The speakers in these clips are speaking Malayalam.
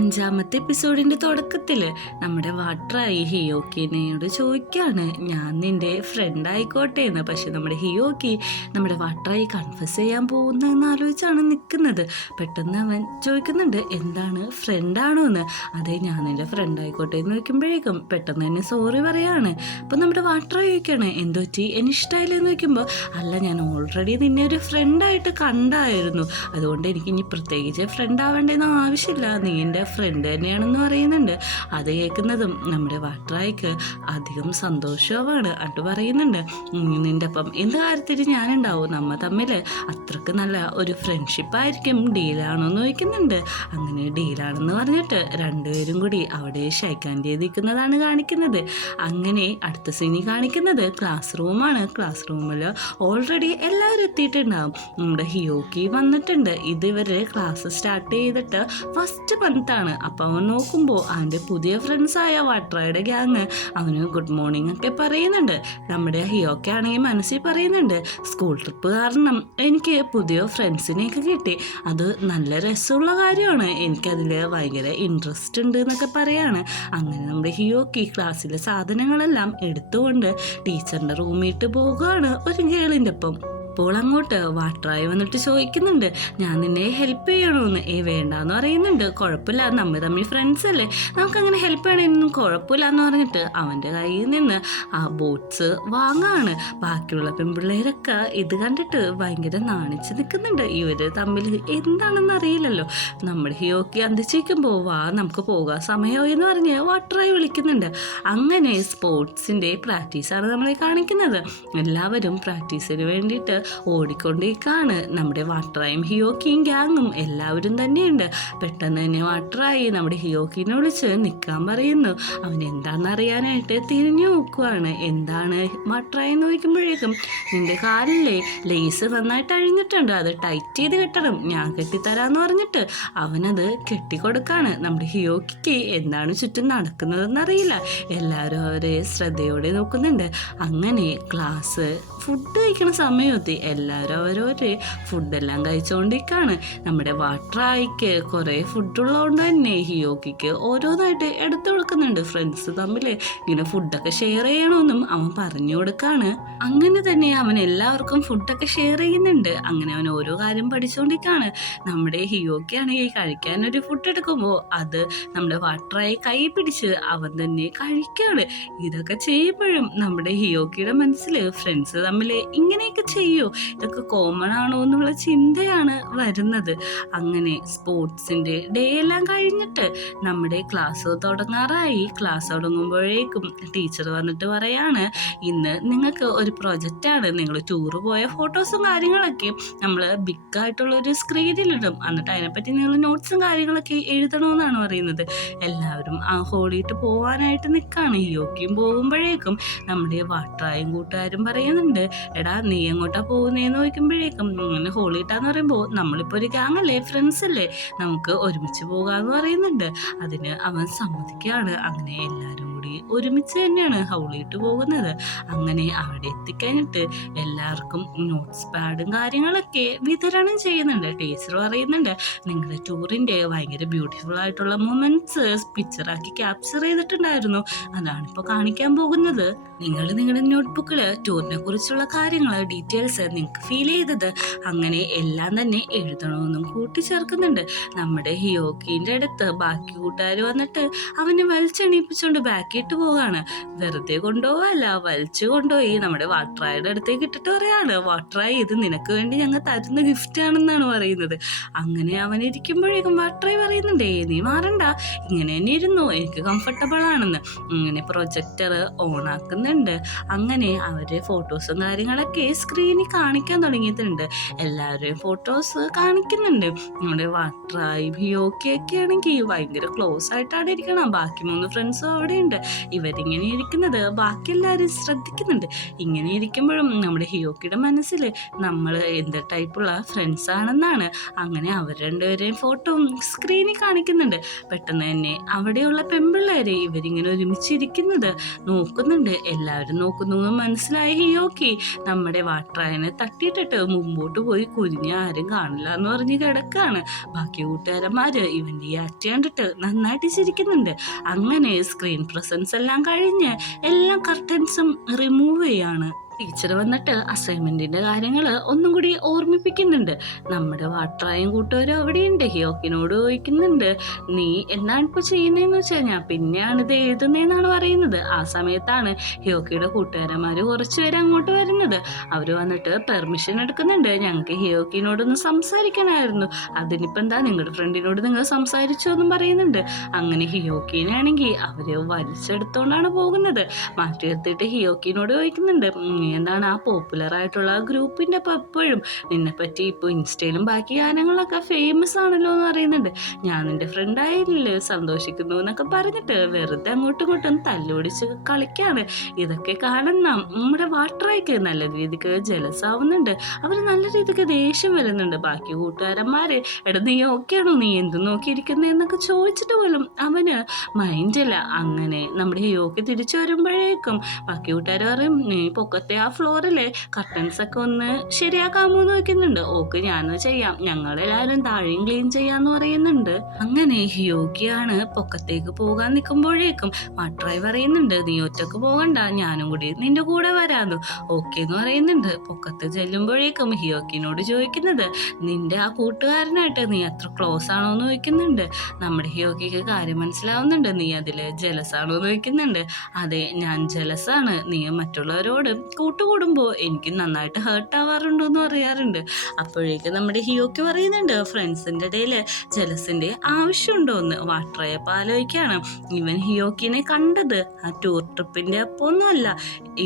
അഞ്ചാമത്തെ എപ്പിസോഡിൻ്റെ തുടക്കത്തിൽ നമ്മുടെ വാട്ടറായി ഹിയോക്കിനോട് ചോദിക്കുകയാണ്, ഞാൻ നിൻ്റെ ഫ്രണ്ട് ആയിക്കോട്ടെ എന്ന്. പക്ഷെ നമ്മുടെ ഹിയോക്കി നമ്മുടെ വാട്ടറായി കൺഫസ് ചെയ്യാൻ പോകുന്നതെന്ന് ആലോചിച്ചാണ് നിൽക്കുന്നത്. പെട്ടെന്ന് അവൻ ചോദിക്കുന്നുണ്ട്, എന്താണ് ഫ്രണ്ടാണോ എന്ന്. അതെ, ഞാൻ നിൻ്റെ ഫ്രണ്ട് ആയിക്കോട്ടെ എന്ന് ചോദിക്കുമ്പോഴേക്കും പെട്ടെന്ന് തന്നെ സോറി പറയാണ്. അപ്പം നമ്മുടെ വാട്ടറായി ചോദിക്കുകയാണ്, എന്തോ പറ്റി, എന്നെ ഇഷ്ടമായില്ല എന്ന് ചോദിക്കുമ്പോൾ, അല്ല, ഞാൻ ഓൾറെഡി നിന്നെ ഒരു ഫ്രണ്ടായിട്ട് കണ്ടായിരുന്നു, അതുകൊണ്ട് എനിക്ക് ഇനി പ്രത്യേകിച്ച് ഫ്രണ്ട് ആവേണ്ടതെന്ന് ആവശ്യമില്ല, നീ എൻ്റെ ഫ്രണ്ട് തന്നെയാണെന്ന് പറയുന്നുണ്ട്. അത് കേൾക്കുന്നതും നമ്മുടെ വാട്ടറായിക്ക് അധികം സന്തോഷവുമാണ്. അത് പറയുന്നുണ്ട്, നിൻ്റെ അപ്പം എന്ത് കാര്യത്തിൽ ഞാനുണ്ടാവും, നമ്മ തമ്മിൽ അത്രക്ക് നല്ല ഒരു ഫ്രണ്ട്ഷിപ്പായിരിക്കും, ഡീലാണോ എന്ന് ചോദിക്കുന്നുണ്ട്. അങ്ങനെ ഡീലാണെന്ന് പറഞ്ഞിട്ട് രണ്ടുപേരും കൂടി അവിടെ ഷൈക്കാൻ ചെയ്തിരിക്കുന്നതാണ് കാണിക്കുന്നത്. അങ്ങനെ അടുത്ത സീനി കാണിക്കുന്നത് ക്ലാസ് റൂമാണ്. ക്ലാസ് റൂമിൽ ഓൾറെഡി എല്ലാവരും എത്തിയിട്ടുണ്ടാവും. നമ്മുടെ ഹിയോക്കി വന്നിട്ടുണ്ട്. ഇതുവരെ ക്ലാസ് സ്റ്റാർട്ട് ചെയ്തിട്ട് ഫസ്റ്റ് മന്താണ്. അപ്പം അവൻ നോക്കുമ്പോൾ അവൻ്റെ പുതിയ ഫ്രണ്ട്സായ വാട്ടറായുടെ ഗ്യാങ് അവന് ഗുഡ് മോർണിംഗ് ഒക്കെ പറയുന്നുണ്ട്. നമ്മുടെ ഹിയോക്കി ആണെങ്കിൽ മനസ്സിൽ പറയുന്നുണ്ട്, സ്കൂൾ ട്രിപ്പ് കാരണം എനിക്ക് പുതിയ ഫ്രണ്ട്സിനെയൊക്കെ കിട്ടി, അത് നല്ല രസമുള്ള കാര്യമാണ്, എനിക്കതിൽ ഭയങ്കര ഇൻട്രസ്റ്റ് ഉണ്ട് എന്നൊക്കെ പറയാണ്. അങ്ങനെ നമ്മുടെ ഹിയോക്കി ക്ലാസ്സിലെ സാധനങ്ങളെല്ലാം എടുത്തുകൊണ്ട് ടീച്ചറിൻ്റെ റൂമിട്ട് പോകുകയാണ് ഒരു ഗേളിൻ്റെ ഒപ്പം. അപ്പോൾ അങ്ങോട്ട് വാട്ടറായി വന്നിട്ട് ചോദിക്കുന്നുണ്ട്, ഞാൻ നിന്നെ ഹെൽപ്പ് ചെയ്യണമെന്ന്. വേണ്ടാന്ന് പറയുന്നുണ്ട്. കുഴപ്പമില്ല, നമ്മൾ തമ്മിൽ ഫ്രണ്ട്സ് അല്ലേ, നമുക്കങ്ങനെ ഹെൽപ്പ് ചെയ്യണമെന്നും കുഴപ്പമില്ല എന്ന് പറഞ്ഞിട്ട് അവൻ്റെ കയ്യിൽ നിന്ന് ആ ബോട്ട്സ് വാങ്ങാണ്. ബാക്കിയുള്ള പെൺപിള്ളേരൊക്കെ ഇത് കണ്ടിട്ട് ഭയങ്കര നാണിച്ച് നിൽക്കുന്നുണ്ട്. ഇവർ തമ്മിൽ എന്താണെന്ന് അറിയില്ലല്ലോ. നമ്മുടെ ഹിയോക്കി അന്തിച്ചിരിക്കുമ്പോൾ, വാ നമുക്ക് പോകാൻ സമയമായി എന്ന് പറഞ്ഞ് വാട്ടറായി വിളിക്കുന്നുണ്ട്. അങ്ങനെ സ്പോർട്സിൻ്റെ പ്രാക്ടീസാണ് നമ്മളെ കാണിക്കുന്നത്. എല്ലാവരും പ്രാക്ടീസിന് വേണ്ടിയിട്ട് ഓടിക്കൊണ്ടിരിക്കുകയാണ്. നമ്മുടെ വാട്ടറായും ഹിയോക്കിയും ഗ്യാങ്ങും എല്ലാവരും തന്നെയുണ്ട്. പെട്ടെന്ന് തന്നെ വാട്ടറായി നമ്മുടെ ഹിയോക്കിനെ വിളിച്ച് നിൽക്കാൻ പറയുന്നു. അവൻ എന്താണെന്ന് അറിയാനായിട്ട് തിരിഞ്ഞു നോക്കുവാണ്. എന്താണ് വാട്ടറായി എന്ന് ചോദിക്കുമ്പോഴേക്കും, നിന്റെ കാലിലെ ലേസ് നന്നായിട്ട് അഴിഞ്ഞിട്ടുണ്ട്, അത് ടൈറ്റ് ചെയ്ത് കെട്ടണം, ഞാൻ കെട്ടിത്തരാമെന്ന് പറഞ്ഞിട്ട് അവനത് കെട്ടിക്കൊടുക്കാണ്. നമ്മുടെ ഹിയോക്കിക്ക് എന്താണ് ചുറ്റും നടക്കുന്നതെന്നറിയില്ല. എല്ലാവരും അവരെ ശ്രദ്ധയോടെ നോക്കുന്നുണ്ട്. അങ്ങനെ ക്ലാസ് ഫുഡ് കഴിക്കണ സമയമെത്തി. എല്ലാവരും അവരവർ ഫുഡെല്ലാം കഴിച്ചുകൊണ്ടിരിക്കുകയാണ്. നമ്മുടെ വാട്ടറായിക്ക് കുറേ ഫുഡുള്ളതുകൊണ്ട് തന്നെ ഹിയോക്കിക്ക് ഓരോന്നായിട്ട് എടുത്തു കൊടുക്കുന്നുണ്ട്. ഫ്രണ്ട്സ് തമ്മിൽ ഇങ്ങനെ ഫുഡൊക്കെ ഷെയർ ചെയ്യണമെന്നും അവൻ പറഞ്ഞു കൊടുക്കുകയാണ്. അങ്ങനെ തന്നെ അവൻ എല്ലാവർക്കും ഫുഡൊക്കെ ഷെയർ ചെയ്യുന്നുണ്ട്. അങ്ങനെ അവൻ ഓരോ കാര്യം പഠിച്ചുകൊണ്ടിരിക്കുകയാണ്. നമ്മുടെ ഹിയോക്കി ആണെങ്കിൽ കഴിക്കാനൊരു ഫുഡ് എടുക്കുമ്പോൾ അത് നമ്മുടെ വാട്ടറായി കൈ പിടിച്ച് അവൻ തന്നെ കഴിക്കുകയാണ്. ഇതൊക്കെ ചെയ്യുമ്പോഴും നമ്മുടെ ഹിയോക്കിയുടെ മനസ്സിൽ ഫ്രണ്ട്സ് തമ്മിൽ ഇങ്ങനെയൊക്കെ ചെയ്യൂ, ഇതൊക്കെ കോമൺ ആണോ എന്നുള്ള ചിന്തയാണ് വരുന്നത്. അങ്ങനെ സ്പോർട്സിൻ്റെ ഡേ എല്ലാം കഴിഞ്ഞിട്ട് നമ്മുടെ ക്ലാസ് തുടങ്ങാറായി. ക്ലാസ് തുടങ്ങുമ്പോഴേക്കും ടീച്ചർ വന്നിട്ട് പറയാണ്, ഇന്ന് നിങ്ങൾക്ക് ഒരു പ്രൊജക്റ്റാണ്, നിങ്ങൾ ടൂറ് പോയ ഫോട്ടോസും കാര്യങ്ങളൊക്കെ നമ്മൾ ബിഗായിട്ടുള്ളൊരു സ്ക്രീനിലിടും, എന്നിട്ട് അതിനെപ്പറ്റി നിങ്ങൾ നോട്ട്സും കാര്യങ്ങളൊക്കെ എഴുതണമെന്നാണ് പറയുന്നത്. എല്ലാവരും ആ ഹോളിയിട്ട് പോകാനായിട്ട് നിൽക്കുകയാണ്. ഹിയോക്കിയും പോകുമ്പോഴേക്കും നമ്മുടെ വാട്ടറായും കൂട്ടുകാരും പറയുന്നുണ്ട്, എടാ നീ എങ്ങോട്ടാ പോകുന്നതെന്ന് ചോദിക്കുമ്പോഴേക്കും, അങ്ങനെ ഹോളിയിട്ടാന്ന് പറയുമ്പോൾ നമ്മളിപ്പോൾ ഒരു ഗ്യാങ് അല്ലേ, ഫ്രണ്ട്സ് അല്ലേ, നമുക്ക് ഒരുമിച്ച് പോകാമെന്ന് പറയുന്നുണ്ട്. അതിന് അവൻ സമ്മതിക്കുകയാണ്. അങ്ങനെ എല്ലാവരും കൂടി ഒരുമിച്ച് തന്നെയാണ് ഹൗളിയിട്ട് പോകുന്നത്. അങ്ങനെ അവിടെ എത്തിക്കഴിഞ്ഞിട്ട് എല്ലാവർക്കും നോട്ട്സ് പാഡും കാര്യങ്ങളൊക്കെ വിതരണം ചെയ്യുന്നുണ്ട്. ടീച്ചർ പറയുന്നുണ്ട്, നിങ്ങളുടെ ടൂറിൻ്റെ ഭയങ്കര ബ്യൂട്ടിഫുൾ ആയിട്ടുള്ള മൊമെൻറ്റ്സ് പിക്ചറാക്കി ക്യാപ്ചർ ചെയ്തിട്ടുണ്ടായിരുന്നു, അതാണിപ്പോൾ കാണിക്കാൻ പോകുന്നത്. നിങ്ങൾ നിങ്ങളുടെ നോട്ട്ബുക്കിൽ ടൂറിനെ കുറിച്ചുള്ള കാര്യങ്ങൾ ഡീറ്റെയിൽസ് നിങ്ങൾക്ക് ഫീൽ ചെയ്തത് അങ്ങനെ എല്ലാം തന്നെ എഴുതണമെന്നും കൂട്ടിച്ചേർക്കുന്നുണ്ട്. നമ്മുടെ ഹിയോക്കിൻ്റെ അടുത്ത് ബാക്കി കൂട്ടുകാർ വന്നിട്ട് അവനെ വലിച്ചെണീപ്പിച്ചുകൊണ്ട് ബാക്കിയിട്ട് പോവുകയാണ്. വെറുതെ കൊണ്ടുപോകല്ല, വലിച്ചു കൊണ്ടുപോയി നമ്മുടെ വാട്ടറായുടെ അടുത്തേക്ക് ഇട്ടിട്ട് പറയാണ്, വാട്ടറായി ഇത് നിനക്ക് വേണ്ടി ഞങ്ങൾ തരുന്ന ഗിഫ്റ്റ് ആണെന്നാണ് പറയുന്നത്. അങ്ങനെ അവൻ ഇരിക്കുമ്പോഴേക്കും വാട്ടറായി പറയുന്നുണ്ട്, നീ മാറണ്ട, ഇങ്ങനെ തന്നെ ഇരുന്നു, എനിക്ക് കംഫർട്ടബിൾ ആണെന്ന്. അങ്ങനെ പ്രൊജക്ടർ ഓൺ ആക്കുന്നുണ്ട്. അങ്ങനെ അവരുടെ ഫോട്ടോസും കാര്യങ്ങളൊക്കെ സ്ക്രീനിൽ കാണിക്കാൻ തുടങ്ങിയിട്ടുണ്ട്. എല്ലാവരുടെയും ഫോട്ടോസ് കാണിക്കുന്നുണ്ട്. നമ്മുടെ വാട്ടറായി ഹിയോക്കിയൊക്കെ ആണെങ്കിൽ ഭയങ്കര ക്ലോസ് ആയിട്ടാണ് ഇരിക്കണം. ബാക്കി 3 ഫ്രണ്ട്സും അവിടെ ഉണ്ട്. ഇവരിങ്ങനെ ഇരിക്കുന്നത് ബാക്കി എല്ലാവരും ശ്രദ്ധിക്കുന്നുണ്ട്. ഇങ്ങനെ ഇരിക്കുമ്പോഴും നമ്മുടെ ഹിയോക്കിയുടെ മനസ്സിൽ നമ്മൾ എന്ത് ടൈപ്പുള്ള ഫ്രണ്ട്സ് ആണെന്നാണ്. അങ്ങനെ അവർ രണ്ടുപേരെയും ഫോട്ടോ സ്ക്രീനിൽ കാണിക്കുന്നുണ്ട്. പെട്ടെന്ന് തന്നെ അവിടെയുള്ള പെൺപിള്ളേരെ ഇവരിങ്ങനെ ഒരുമിച്ചിരിക്കുന്നത് നോക്കുന്നുണ്ട്. എല്ലാവരും നോക്കുന്നു മനസ്സിലായ ഹിയോക്കി നമ്മുടെ വാട്രായനെ തട്ടിയിട്ടിട്ട് മുമ്പോട്ട് പോയി കുനിഞ്ഞ് ആരും കാണില്ല എന്ന് പറഞ്ഞ് കിടക്കാണ്. ബാക്കി കൂട്ടുകാരന്മാര് ഇവന്റെ ഈ ആക്ട് കണ്ടിട്ട് നന്നായിട്ട് ചിരിക്കുന്നുണ്ട്. അങ്ങനെ സ്ക്രീൻ പ്രസൻസ് എല്ലാം കഴിഞ്ഞ് എല്ലാ കർട്ടൻസും റിമൂവ് ചെയ്യാണ്. ടീച്ചർ വന്നിട്ട് അസൈൻമെന്റിന്റെ കാര്യങ്ങൾ ഒന്നും കൂടി ഓർമ്മിപ്പിക്കുന്നുണ്ട്. നമ്മുടെ വാട്രായും കൂട്ടുകാരും അവിടെയുണ്ട്. ഹിയോക്കിനോട് ചോദിക്കുന്നുണ്ട്, നീ എന്താണ് ഇപ്പോൾ ചെയ്യുന്നതെന്ന് വെച്ചാൽ ഞാൻ പിന്നെയാണ് ഇത് എഴുതുന്നതെന്നാണ് പറയുന്നത്. ആ സമയത്താണ് ഹിയോക്കിയുടെ കൂട്ടുകാരന്മാര് കുറച്ചുപേര് അങ്ങോട്ട് വരുന്നത്. അവര് വന്നിട്ട് പെർമിഷൻ എടുക്കുന്നുണ്ട്. ഞങ്ങൾക്ക് ഹിയോക്കിനോടൊന്ന് സംസാരിക്കണമായിരുന്നു. അതിനിപ്പോൾ എന്താ, നിങ്ങളുടെ ഫ്രണ്ടിനോട് നിങ്ങൾ സംസാരിച്ചോ എന്നും പറയുന്നുണ്ട്. അങ്ങനെ ഹിയോക്കിനെ ആണെങ്കിൽ അവര് വലിച്ചെടുത്തോണ്ടാണ് പോകുന്നത്. മാറ്റി നിർത്തിയിട്ട് ഹിയോക്കിനോട് ചോദിക്കുന്നുണ്ട്, എന്താണ് ആ പോപ്പുലർ ആയിട്ടുള്ള ഗ്രൂപ്പിന്റെ ഒപ്പം എപ്പോഴും നിന്നെപ്പറ്റി ഇപ്പോൾ ഇൻസ്റ്റയിലും ബാക്കി ഗാനങ്ങളൊക്കെ ഫേമസ് ആണല്ലോ എന്ന് പറയുന്നുണ്ട്. ഞാൻ നിന്റെ ഫ്രണ്ട് ആയില്ലേ, സന്തോഷിക്കുന്നു എന്നൊക്കെ പറഞ്ഞിട്ട് വെറുതെ അങ്ങോട്ടും ഇങ്ങോട്ടും തല്ലുപിടിച്ച് കളിക്കാണ്. ഇതൊക്കെ കാണുന്ന നമ്മുടെ വാട്രായ്ക്ക് നല്ല രീതിക്ക് ജലസാവുന്നുണ്ട്. അവർ നല്ല രീതിക്ക് ദേഷ്യം വരുന്നുണ്ട്. ബാക്കി കൂട്ടുകാരന്മാര്, എടാ നീ ഓക്കെയാണോ, നീ എന്ത് നോക്കിയിരിക്കുന്നതെന്നൊക്കെ ചോദിച്ചിട്ട് പോലും അവന് മൈൻഡില്ല. അങ്ങനെ നമ്മുടെ ഹിയോക്ക് തിരിച്ചു വരുമ്പോഴേക്കും ബാക്കി കൂട്ടുകാർ പറയും, നീ പൊക്കത്തെ ആ ഫ്ലോറിലെ കർട്ടൻസ് ഒക്കെ ഒന്ന് ശരിയാക്കാമോ എന്ന് വെക്കുന്നുണ്ട്. ഓക്കെ ഞാനത് ചെയ്യാം, ഞങ്ങളെല്ലാവരും താഴെയും ക്ലീൻ ചെയ്യാന്ന് പറയുന്നുണ്ട്. അങ്ങനെ ഹിയോക്കിയാണ് പൊക്കത്തേക്ക് പോകാൻ നിൽക്കുമ്പോഴേക്കും വാട്രായ് പറയുന്നുണ്ട്, നീ ഒറ്റക്ക് പോകണ്ട, ഞാനും കൂടി നിന്റെ കൂടെ വരാന്നു. ഓക്കെ എന്ന് പറയുന്നുണ്ട്. പൊക്കത്ത് ചെല്ലുമ്പോഴേക്കും ഹിയോക്കിനോട് ചോദിക്കുന്നത്, നിന്റെ ആ കൂട്ടുകാരനായിട്ട് നീ അത്ര ക്ലോസ് ആണോ എന്ന് ചോദിക്കുന്നുണ്ട്. നമ്മുടെ ഹിയോക്കിക്ക് കാര്യം മനസ്സിലാവുന്നുണ്ട്. നീ അതില് ജലസ് ആണോ എന്ന് ചോദിക്കുന്നുണ്ട്. അതെ, ഞാൻ ജലസാണ്. നീ മറ്റുള്ളവരോട് കൂട്ടുകൂടുമ്പോൾ എനിക്ക് നന്നായിട്ട് ഹേർട്ട് ആവാറുണ്ടോ എന്ന് പറയാറുണ്ട്. അപ്പോഴേക്കും നമ്മുടെ ഹിയോക്കി പറയുന്നുണ്ട്, ഫ്രണ്ട്സിന്റെ ഇടയിൽ ജലസിന്റെ ആവശ്യമുണ്ടോ എന്ന്. വാട്രായെ ആലോചിക്കാണ്. ഇവൻ ഹിയോക്കിനെ കണ്ടത് ആ ടൂർ ട്രിപ്പിന്റെ ഒപ്പമൊന്നുമല്ല.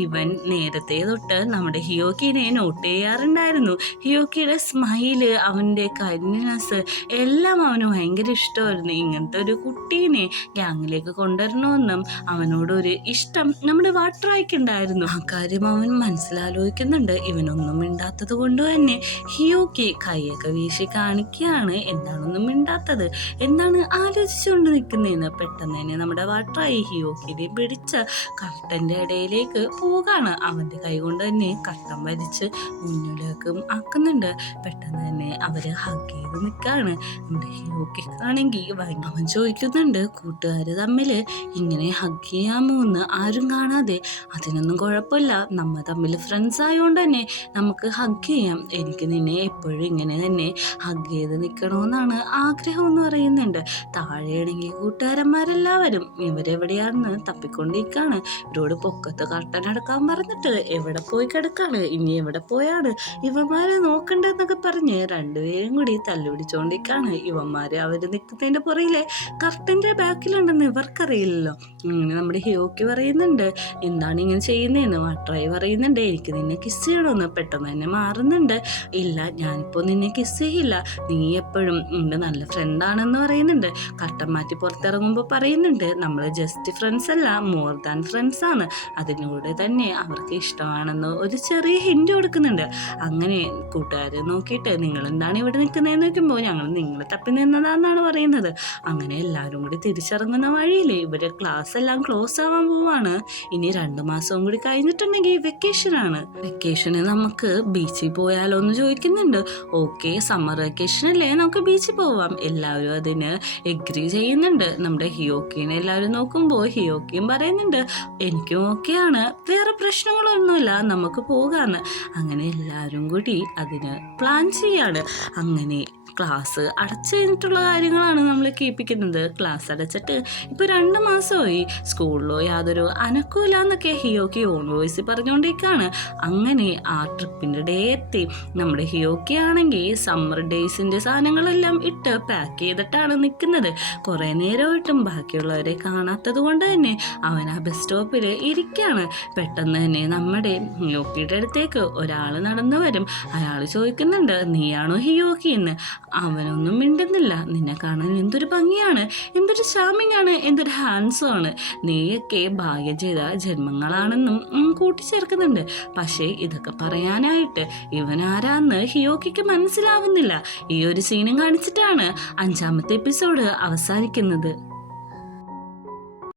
ഇവൻ നേരത്തെ തൊട്ട് നമ്മുടെ ഹിയോക്കിനെ നോട്ട് ചെയ്യാറുണ്ടായിരുന്നു. ഹിയോക്കിയുടെ സ്മൈല്, അവന്റെ കൈൻഡ്നെസ് എല്ലാം അവന് ഭയങ്കര ഇഷ്ടമായിരുന്നു. ഇങ്ങനത്തെ ഒരു കുട്ടീനെ ഗ്യാങ്ങിലേക്ക് കൊണ്ടുവരണമെന്നും അവനോടൊരു ഇഷ്ടം നമ്മുടെ വാട്രായ്ക്ക് ഉണ്ടായിരുന്നു. ആ കാര്യം അവൻ മനസ്സിലാലോചിക്കുന്നുണ്ട്. ഇവനൊന്നും മിണ്ടാത്തത് കൊണ്ട് തന്നെ ഹിയോക്കി കൈയൊക്കെ വീശി കാണിക്കുകയാണ്, എന്താണൊന്നും മിണ്ടാത്തത്, എന്താണ് ആലോചിച്ചുകൊണ്ട് നിൽക്കുന്നതെന്ന്. പെട്ടെന്ന് തന്നെ നമ്മുടെ വാട്രായി ഹിയോക്കിനെ പിടിച്ച കർട്ടന്റെ ഇടയിലേക്ക് പോകാണ്. അവന്റെ കൈ കൊണ്ട് തന്നെ കർട്ടൻ വലിച്ച് മുന്നിലേക്കും ആക്കുന്നുണ്ട്. പെട്ടെന്ന് തന്നെ അവര് ഹഗ് ചെയ്ത് നിൽക്കാണ്. നമ്മുടെ ഹിയോക്കിക്കാണെങ്കിൽ അവൻ ചോദിക്കുന്നുണ്ട്, കൂട്ടുകാര് തമ്മില് ഇങ്ങനെ ഹഗ് ചെയ്യാമോ എന്ന് ആരും കാണാതെ. അതിനൊന്നും കുഴപ്പമില്ല, നമ്മൾ തമ്മിൽ ഫ്രണ്ട്സ് ആയതുകൊണ്ട് തന്നെ നമുക്ക് ഹഗ് ചെയ്യാം. എനിക്ക് നിന്നെ എപ്പോഴും ഇങ്ങനെ തന്നെ ഹഗ് ചെയ്ത് നിൽക്കണമെന്നാണ് ആഗ്രഹം എന്ന് പറയുന്നുണ്ട്. താഴെയാണെങ്കിൽ കൂട്ടുകാരന്മാരെല്ലാവരും ഇവരെവിടെയാണെന്ന് തപ്പിക്കൊണ്ടിരിക്കുകയാണ്. ഇവരോട് പൊക്കത്ത് കർട്ടൻ അടക്കാൻ പറഞ്ഞിട്ട് എവിടെ പോയി കിടക്കാണ്, ഇനി എവിടെ പോയാണ് ഇവന്മാരെ നോക്കണ്ടെന്നൊക്കെ പറഞ്ഞ് രണ്ടുപേരും കൂടി തല്ലുപിടിച്ചോണ്ടിരിക്കുകയാണ്. ഇവന്മാര് അവര് നിൽക്കുന്നതിന്റെ പുറയിലെ കർട്ടന്റെ ബാക്കിലുണ്ടെന്ന് ഇവർക്കറിയില്ലല്ലോ. അങ്ങനെ നമ്മുടെ ഹിയോക്കി പറയുന്നുണ്ട്, എന്താണ് ഇങ്ങനെ ചെയ്യുന്നതെന്ന്. വാട്രായി പറയുന്നുണ്ട്, എനിക്ക് നിന്നെ കിസ് ചെയ്യണമെന്ന്. പെട്ടെന്ന് തന്നെ മാറുന്നുണ്ട്, ഇല്ല ഞാനിപ്പോൾ നിന്നെ കിസ് ചെയ്യില്ല, നീ എപ്പോഴും എൻ്റെ നല്ല ഫ്രണ്ടാണെന്ന് പറയുന്നുണ്ട്. കട്ടൻ മാറ്റി പുറത്തിറങ്ങുമ്പോൾ പറയുന്നുണ്ട്, നമ്മൾ ജസ്റ്റ് ഫ്രണ്ട്സ് അല്ല, മോർ ദാൻ ഫ്രണ്ട്സ് ആണ്. അതിനൂടെ തന്നെ അവർക്ക് ഇഷ്ടമാണെന്ന് ഒരു ചെറിയ ഹിന്റ് കൊടുക്കുന്നുണ്ട്. അങ്ങനെ കൂട്ടുകാർ നോക്കിയിട്ട്, നിങ്ങൾ എന്താണ് ഇവിടെ നിൽക്കുന്നതെന്ന് നോക്കുമ്പോൾ ഞങ്ങൾ നിങ്ങളെ തപ്പി നിന്നതാണെന്നാണ് പറയുന്നത്. അങ്ങനെ എല്ലാവരും കൂടി തിരിച്ചിറങ്ങുന്ന വഴിയിൽ ഇവര് ക്ലാസ് എല്ലാം ക്ലോസ് ആവാൻ പോവാണ്. ഇനി 2 മാസവും കൂടി കഴിഞ്ഞിട്ടുണ്ടെങ്കിൽ വെക്കേഷനാണ്. വെക്കേഷന് നമുക്ക് ബീച്ചിൽ പോയാലോ എന്ന് ചോദിക്കുന്നുണ്ട്. ഓക്കെ, സമ്മർ വെക്കേഷൻ അല്ലേ, നമുക്ക് ബീച്ചിൽ പോവാം. എല്ലാവരും അതിന് എഗ്രി ചെയ്യുന്നുണ്ട്. നമ്മുടെ ഹിയോക്കിനെ എല്ലാവരും നോക്കുമ്പോൾ ഹിയോക്കിയും പറയുന്നുണ്ട്, എനിക്കും ഓക്കെയാണ്, വേറെ പ്രശ്നങ്ങളൊന്നുമില്ല, നമുക്ക് പോകാന്ന്. അങ്ങനെ എല്ലാവരും കൂടി അതിന് പ്ലാൻ ചെയ്യാണ്. അങ്ങനെ ക്ലാസ് അടച്ചു കഴിഞ്ഞിട്ടുള്ള കാര്യങ്ങളാണ് നമ്മൾ കേൾപ്പിക്കുന്നത്. ക്ലാസ് അടച്ചിട്ട് ഇപ്പോൾ 2 മാസമായി, സ്കൂളിലോ യാതൊരു അനക്കമില്ല എന്നൊക്കെ ഹിയോക്കി ഓൺ വോയിസിൽ പറഞ്ഞുകൊണ്ടിരിക്കുകയാണ്. അങ്ങനെ ആ ട്രിപ്പിൻ്റെ ഡേ എത്തി. നമ്മുടെ ഹിയോക്കി ആണെങ്കിൽ സമ്മർ ഡേയ്സിൻ്റെ സാധനങ്ങളെല്ലാം ഇട്ട് പാക്ക് ചെയ്തിട്ടാണ് നിൽക്കുന്നത്. കുറേ നേരമായിട്ടും ബാക്കിയുള്ളവരെ കാണാത്തത് കൊണ്ട് തന്നെ അവൻ ആ ബസ് സ്റ്റോപ്പിൽ ഇരിക്കുകയാണ്. പെട്ടെന്ന് തന്നെ നമ്മുടെ ഹിയോക്കിയുടെ അടുത്തേക്ക് ഒരാൾ നടന്നു വരും. അയാൾ ചോദിക്കുന്നുണ്ട്, നീയാണോ ഹിയോക്കി എന്ന്. അവനൊന്നും മിണ്ടുന്നില്ല. നിന്നെ കാണാൻ എന്തൊരു ഭംഗിയാണ്, എന്തൊരു ചാമിങ് ആണ്, എന്തൊരു ഹാൻഡ്സും ആണ്. നീയൊക്കെ ഭാഗ്യം ചെയ്ത ജന്മങ്ങളാണെന്നും കൂട്ടിച്ചേർക്കുന്നുണ്ട്. പക്ഷേ ഇതൊക്കെ പറയാനായിട്ട് ഇവൻ ആരാന്ന് ഹിയോക്കിക്ക് മനസ്സിലാവുന്നില്ല. ഈ ഒരു സീനും കാണിച്ചിട്ടാണ് 5ാമത്തെ എപ്പിസോഡ് അവസാനിക്കുന്നത്.